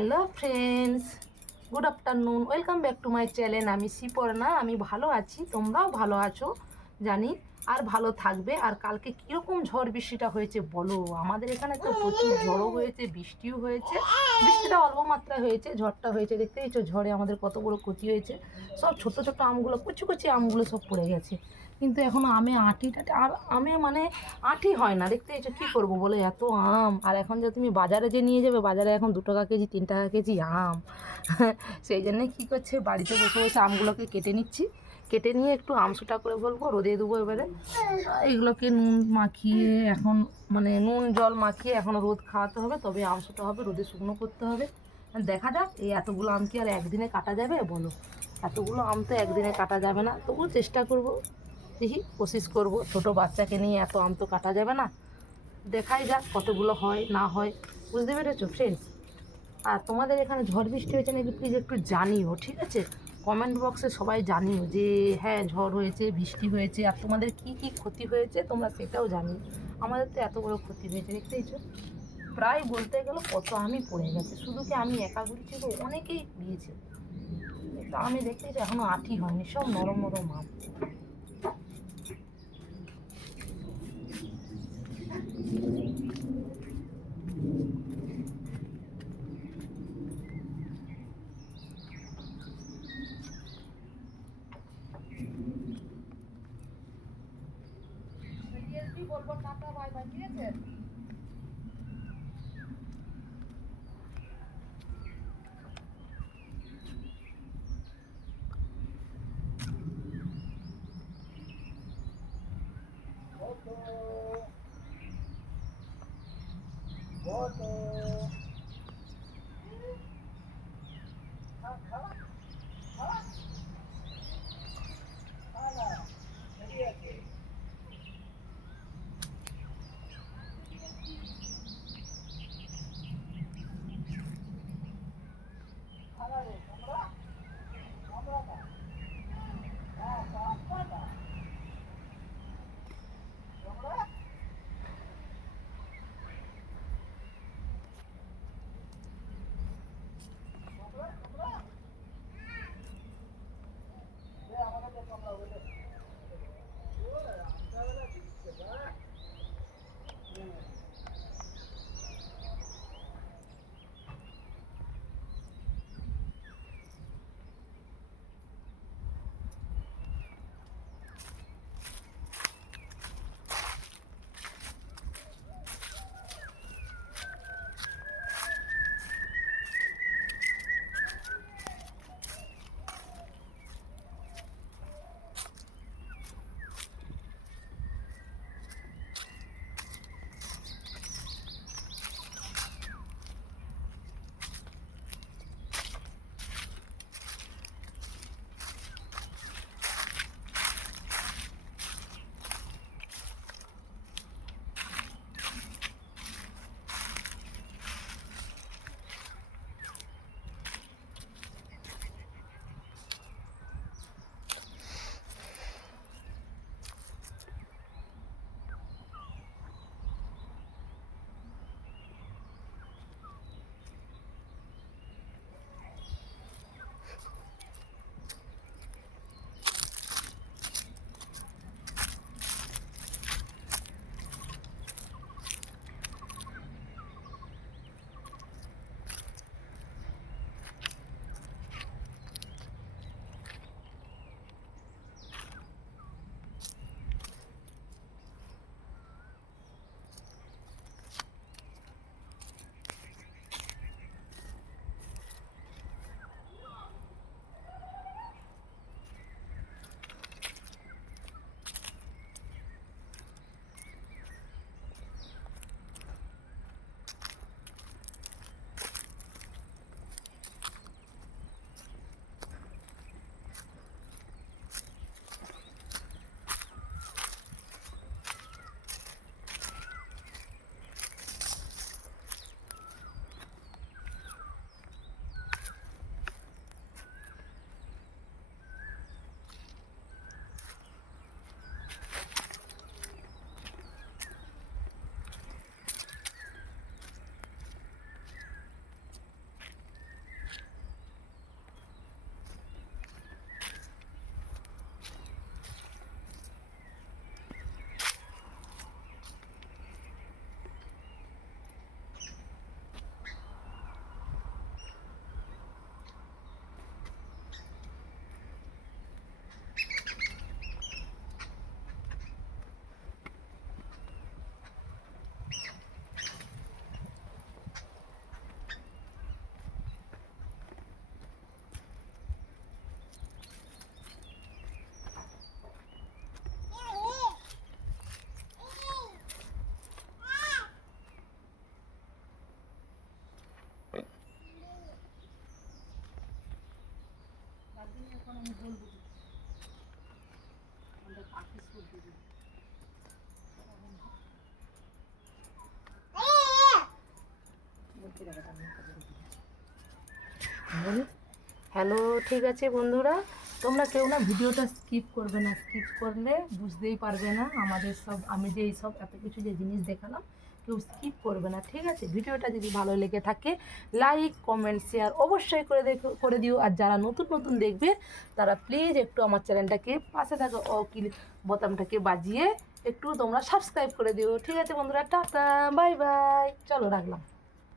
Hello friends, good afternoon, welcome back to my channel, আমি শিপর্ণা আমি ভালো আছি, তোমরাও ভালো আছো? জানি, আর ভালো থাকবে। আর কালকে কীরকম ঝড় বৃষ্টিটা হয়েছে বলো? আমাদের এখানে তো প্রচুর ঝড়ও হয়েছে, বৃষ্টিও হয়েছে। বৃষ্টিটা অল্প মাত্রায় হয়েছে, ঝড়টা হয়েছে। দেখতে পেয়েছ ঝড়ে আমাদের কত বড় ক্ষতি হয়েছে। সব ছোট ছোট আমগুলো, কুচি কুচি আমগুলো সব পড়ে গেছে। কিন্তু এখনও আমে আঁটি টাটি আর আমে মানে আঁটি হয় না। দেখতে পেয়েছ কী করব বলে? এত আম। আর এখন যে তুমি বাজারে যে নিয়ে যাবে, বাজারে এখন দু টাকা কেজি, তিন টাকা কেজি আম। সেই জন্যে কী করছে, বাড়িতে বসে বসে আমগুলোকে কেটে নিচ্ছি। কেটে নিয়ে একটু আমসুটা করে বলব রোদে দেবো এবারে। এগুলোকে নুন মাখিয়ে এখন মানে নুন, জল মাখিয়ে এখন রোদ খাওয়াতে হবে, তবে আমসুটা হবে, রোদে শুকনো করতে হবে। দেখা যাক, এই এতগুলো আম কি আর একদিনে কাটা যাবে বলো? এতগুলো আম তো একদিনে কাটা যাবে না, তবুও চেষ্টা করব। দেখি কোশিস করব, ছোট বাচ্চাকে নিয়ে এত আম তো কাটা যাবে না। দেখাই যাক কতগুলো হয়, না হয়। বুঝতে পেরেছ ফ্রেন্ডস আর তোমাদের এখানে ঝড় বৃষ্টি হয়েছে নাকি প্লিজ একটু জানিও, ঠিক আছে? কমেন্ট বক্সে সবাই জানিও যে হ্যাঁ ঝড় হয়েছে, বৃষ্টি হয়েছে, আর তোমাদের কি কি ক্ষতি হয়েছে তোমরা সেটাও জানিও। আমাদের তো এত বড় ক্ষতি হয়েছে দেখতেইছো প্রায় বলতে গেলে কত আমি পড়ে গেছে, শুধু কি আমি একা ঘুরছি তো অনেকেই দিয়েছে। আমি দেখতেছি এখনও আঠি হয়নি, সব নরম নরম আম। কি বলবো টাটা বাই বাই ঠিক আছে Hello? হ্যালো ঠিক আছে বন্ধুরা। তোমরা কেউ না ভিডিওটা স্কিপ করবে না স্কিপ করলে বুঝতেই পারবে না। আমাদের সব, আমি যে এই সব এত কিছু যে জিনিস দেখালাম কেউ স্কিপ করবে না, ঠিক আছে? ভিডিওটা যদি ভালো লেগে থাকে লাইক কমেন্ট শেয়ার অবশ্যই করে করে দিও। আর যারা নতুন নতুন দেখবে, তারা প্লিজ একটু আমার চ্যানেলটাকে পাশে থাকা অকিল বোতামটাকে বাজিয়ে একটু তোমরা সাবস্ক্রাইব করে দিও। ঠিক আছে বন্ধুরা, টাটা বাই বাই চলো, রাখলাম।